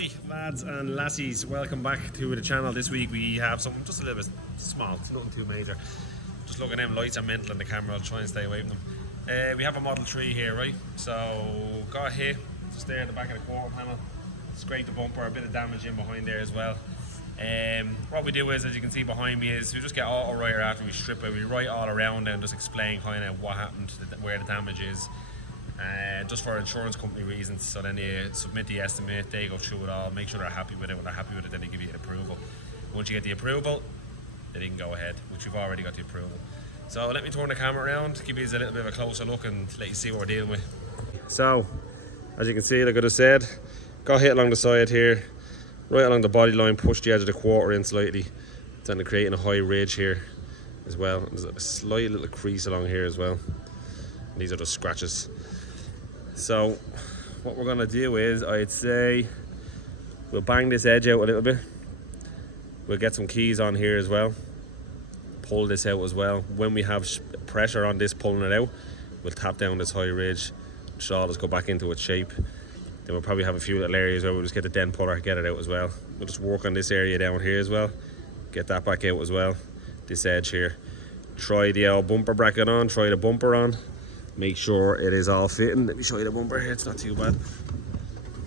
Right, lads and lassies, welcome back to the channel. This week we have something just a little bit small, it's nothing too major. Just looking at them lights are mental in the camera, I'll try and stay away from them. We have a Model 3 here, right? So, got hit, just there at the back of the quarter panel. Scraped the bumper, a bit of damage in behind there as well. What we do is, as you can see behind me, is we just get auto writer after we strip it. We write all around and just explain kind of what happened, where the damage is. Just for insurance company reasons, so then you submit the estimate, they go through it all, make sure they're happy with it. When they're happy with it, then they give you an approval. Once you get the approval, then you can go ahead, which we've already got the approval. So let me turn the camera around, give you a little bit of a closer look and let you see what we're dealing with. So, as you can see, like I just said, got hit along the side here, right along the body line, pushed the edge of the quarter in slightly. It's then creating a high ridge here as well. There's a slight little crease along here as well. And these are just scratches. So what we're going to do is, I'd say we'll bang this edge out a little bit. We'll get some keys on here as well, pull this out as well. When we have pressure on this pulling it out, we'll tap down this high ridge, it should all just go back into its shape. Then we'll probably have a few little areas where we'll just get the dent puller, get it out as well. We'll just work on this area down here as well, get that back out as well. This edge here, try the old bumper bracket on, try the bumper on. Make sure it is all fitting. Let me show you the bumper here, it's not too bad.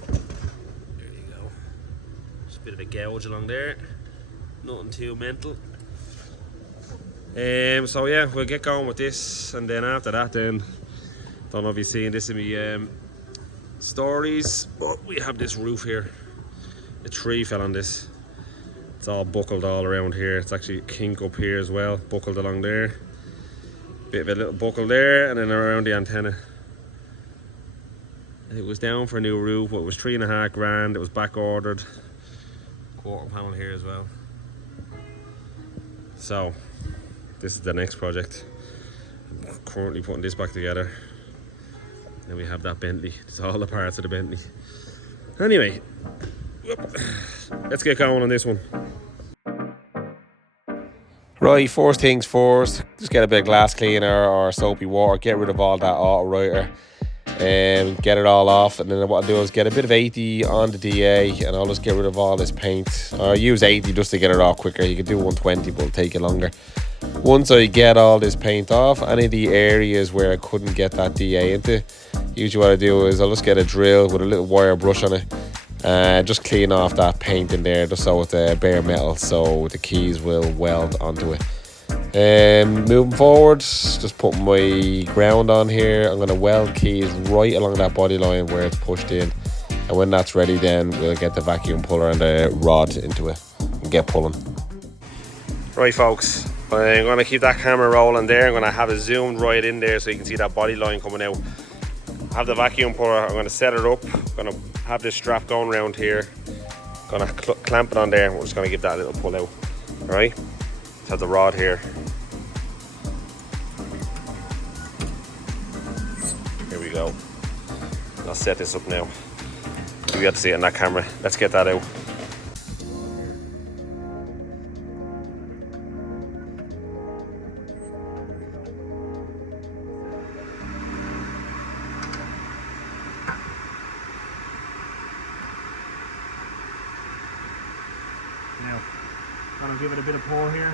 There you go. Just a bit of a gouge along there. Nothing too mental. So yeah, we'll get going with this, and then after that then, don't know if you've seen this in my stories, but we have this roof here. A tree fell on this. It's all buckled all around here. It's actually a kink up here as well, buckled along there. Bit of a little buckle there, and then around the antenna. It was down for a new roof. Well, it was $3.5 grand. It was back ordered. Quarter panel here as well. So this is the next project. I'm currently putting this back together. Then we have that Bentley. It's all the parts of the Bentley. Anyway, let's get going on this one. Right, first things first, just get a bit of glass cleaner or soapy water, get rid of all that auto writer and get it all off. And then what I'll do is get a bit of 80 on the DA, and I'll just get rid of all this paint. Or use 80 just to get it off quicker. You could do 120, but it'll take you longer. Once I get all this paint off, any of the areas where I couldn't get that DA into, usually what I do is I'll just get a drill with a little wire brush on it. Just clean off that paint in there, just so it's bare metal, so the keys will weld onto it. Moving forward, just putting my ground on here. I'm going to weld keys right along that body line where it's pushed in, and when that's ready, then we'll get the vacuum puller and the rod into it and get pulling. Right, folks, I'm going to keep that camera rolling there. I'm going to have it zoomed right in there so you can see that body line coming out. Have the vacuum puller, I'm going to set it up. I'm going to have this strap going around here. I'm going to clamp it on there. We're just going to give that a little pull out. Alright, let's have the rod here. Here we go. I'll set this up now. You got to see it on that camera. Let's get that out. Now, I'm going to give it a bit of pull here.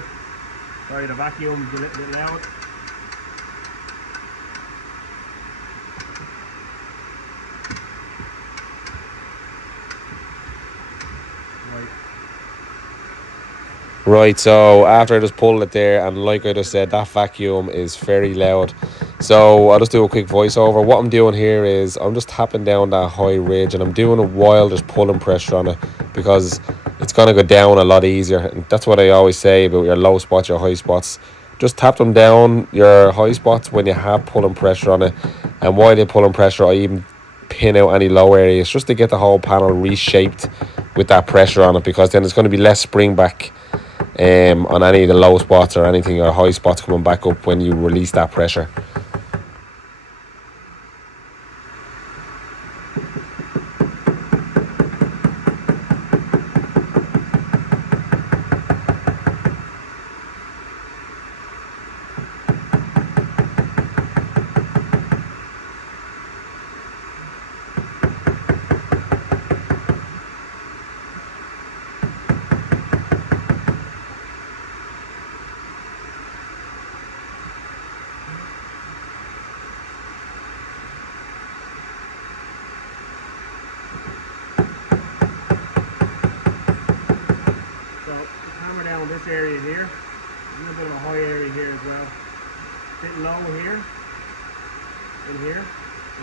Sorry, the vacuum's a little bit loud. Right, so after I just pulled it there, and like I just said, that vacuum is very loud. So I'll just do a quick voiceover. What I'm doing here is I'm just tapping down that high ridge, and I'm doing it while there's pulling pressure on it, because it's going to go down a lot easier. And that's what I always say about your low spots, your high spots. Just tap them down, your high spots, when you have pulling pressure on it. And while you're pulling pressure, I even pin out any low areas just to get the whole panel reshaped with that pressure on it, because then there's going to be less spring back on any of the low spots or anything, or high spots coming back up when you release that pressure. area here. A little bit of a high area here as well. A bit low here. In here.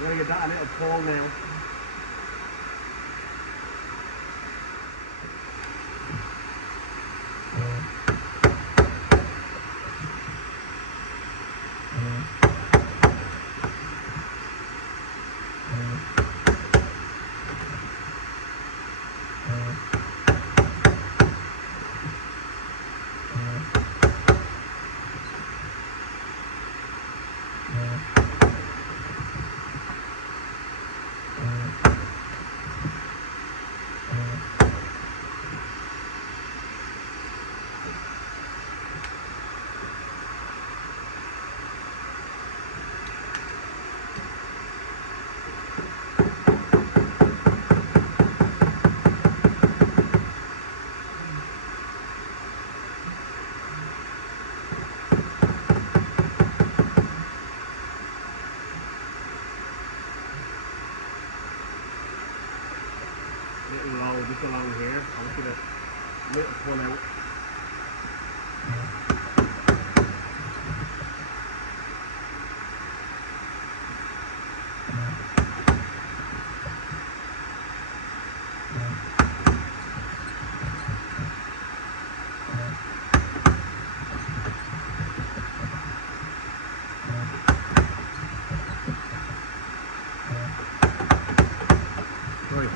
We're going to get that a little pull now. Just along here, I'll get a little pull out. Right.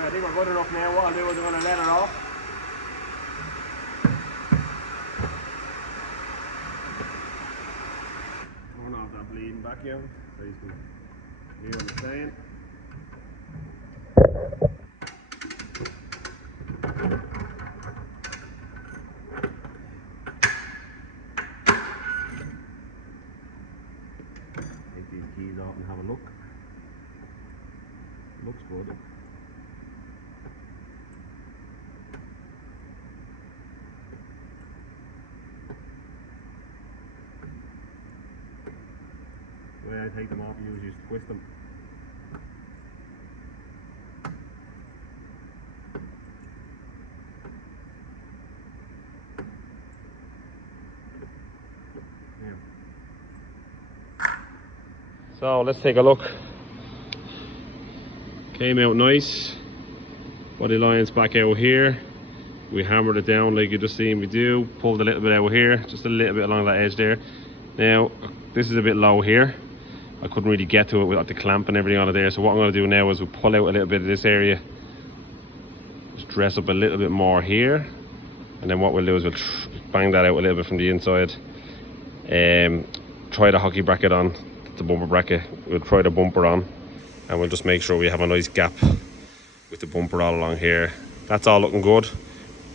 I think we're good enough now. What I'll do is I'm going to let it off. Turn off that bleeding back here so you can hear what I'm saying. Take these keys off and have a look. Looks good. The way I take them off, you usually just twist them. So let's take a look. Came out nice. Body lines back out here. We hammered it down like you just seen me do. Pulled a little bit out here, just a little bit along that edge there. Now this is a bit low here. I couldn't really get to it without the clamp and everything on it there. So what I'm going to do now is we'll pull out a little bit of this area. Just dress up a little bit more here. And then what we'll do is we'll bang that out a little bit from the inside. Try the hockey bracket on, the bumper bracket. We'll try the bumper on. And we'll just make sure we have a nice gap with the bumper all along here. That's all looking good.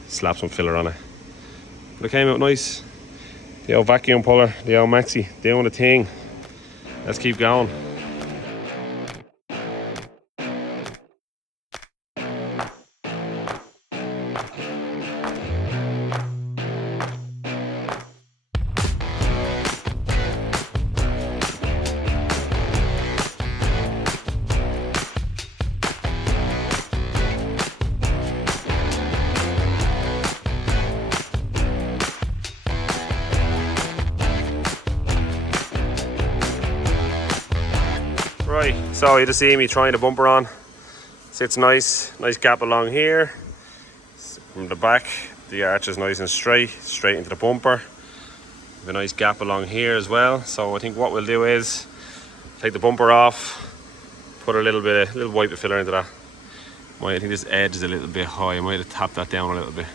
Slap some filler on it. But it came out nice. The old vacuum puller, the old Maxi, doing the thing. Let's keep going. Right, so you just see me trying the bumper on. Sits nice gap along here. From the back, the arch is nice and straight into the bumper. Have a nice gap along here as well. So I think what we'll do is take the bumper off, put a little wipe of filler into that. I think this edge is a little bit high. I might have tapped that down a little bit.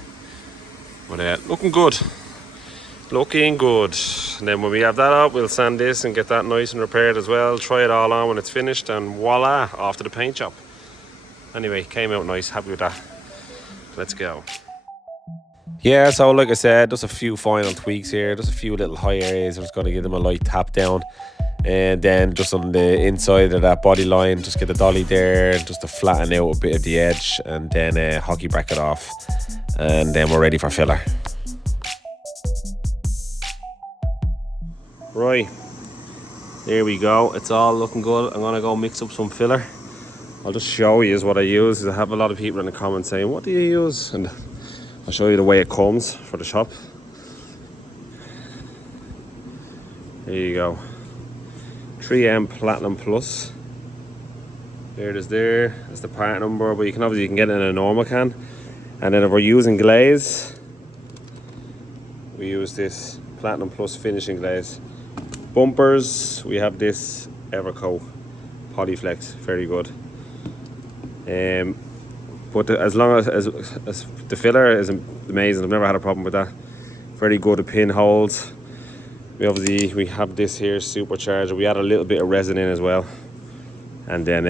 But looking good. Looking good. And then when we have that up, we'll sand this and get that nice and repaired as well. Try it all on when it's finished, and voila, off to the paint shop. Anyway, came out nice, happy with that. Let's go. Yeah, so like I said, just a few final tweaks here, just a few little high areas. I'm just going to give them a light tap down, and then just on the inside of that body line, just get the dolly there just to flatten out a bit of the edge, and then hockey bracket off, and then we're ready for filler. Right, there we go. It's all looking good. I'm gonna go mix up some filler. I'll just show you what I use. I have a lot of people in the comments saying, what do you use? And I'll show you the way it comes for the shop. There you go. 3M Platinum Plus. There it is there. That's the part number, but you can get it in a normal can. And then if we're using glaze, we use this Platinum Plus finishing glaze. Bumpers, we have this Evercoat Polyflex, very good. But as long as the filler is amazing, I've never had a problem with that. Very good at pinholes. We have this here supercharger. We add a little bit of resin in as well, and then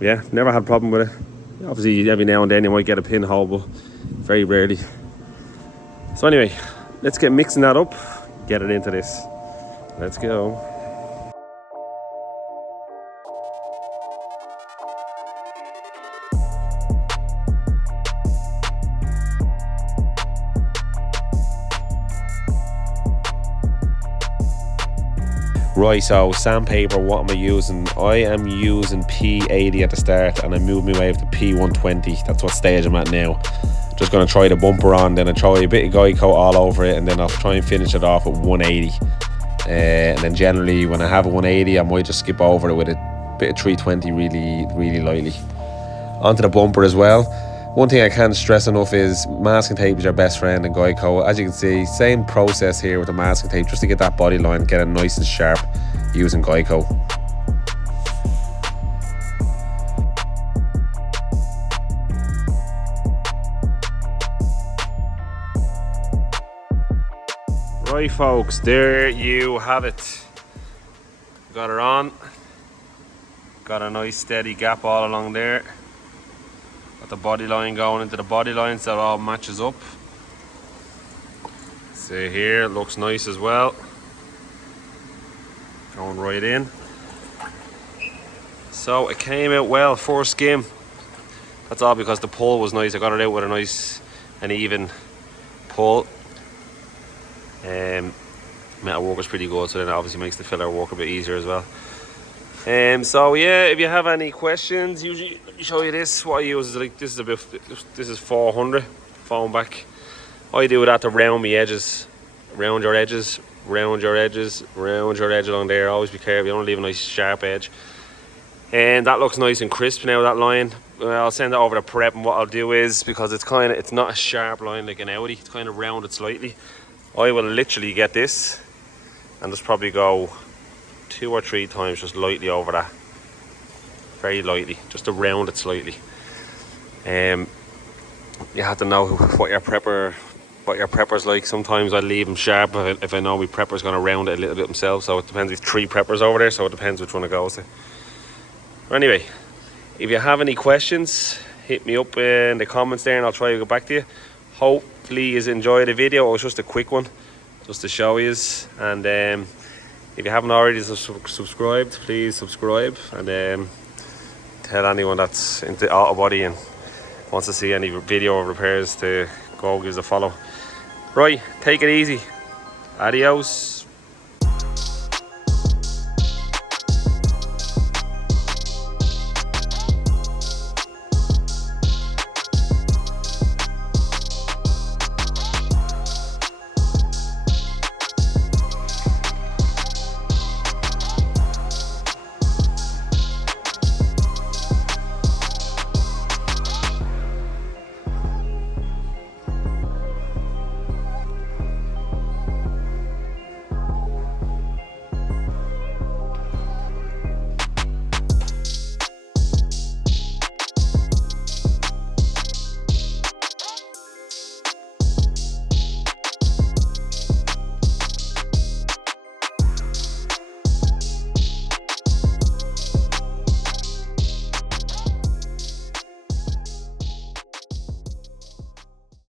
yeah, never had a problem with it. Obviously, every now and then you might get a pinhole, but very rarely. So anyway, let's get mixing that up. Get it into this. Let's go. Right, so sandpaper, what am I using? I am using P80 at the start, and I moved my way up to P120. That's what stage I'm at now. Just going to try the bumper on, then I try a bit of guy coat all over it, and then I'll try and finish it off at 180. And then generally when I have a 180, I might just skip over it with a bit of 320 really lightly. Onto the bumper as well. One thing I can't stress enough is masking tape is your best friend in guy coat. As you can see, same process here with the masking tape, just to get that body line, get it nice and sharp using guy coat. Right folks, there you have it. Got her on. Got a nice steady gap all along there. Got the body line going into the body line so it all matches up. See here, it looks nice as well. Going right in. So it came out well, first skim. That's all because the pull was nice. I got it out with a nice and even pull. Metal work is pretty good, so then it obviously makes the filler work a bit easier as well. So yeah, if you have any questions, usually let me show you this. What I use is like this is 400 foam back. I do that to round my edges, round your edges along there. Always be careful, you don't leave a nice sharp edge. And that looks nice and crisp now, that line. I'll send it over to prep, and what I'll do is, because it's not a sharp line like an Audi, it's kind of rounded slightly. I will literally get this and just probably go 2 or 3 times just lightly over that, very lightly, just to round it slightly. You have to know what your prepper's like. Sometimes I leave them sharp if I know my prepper's going to round it a little bit himself. So it depends. We've 3 preppers over there, so it depends which one it goes to. But anyway, if you have any questions, hit me up in the comments there, and I'll try to get back to you. Hopefully you enjoyed the video. It was just a quick one, just to show you. And if you haven't already subscribed, please subscribe, and tell anyone that's into autobody and wants to see any video of repairs to go give us a follow. Right, take it easy. Adios.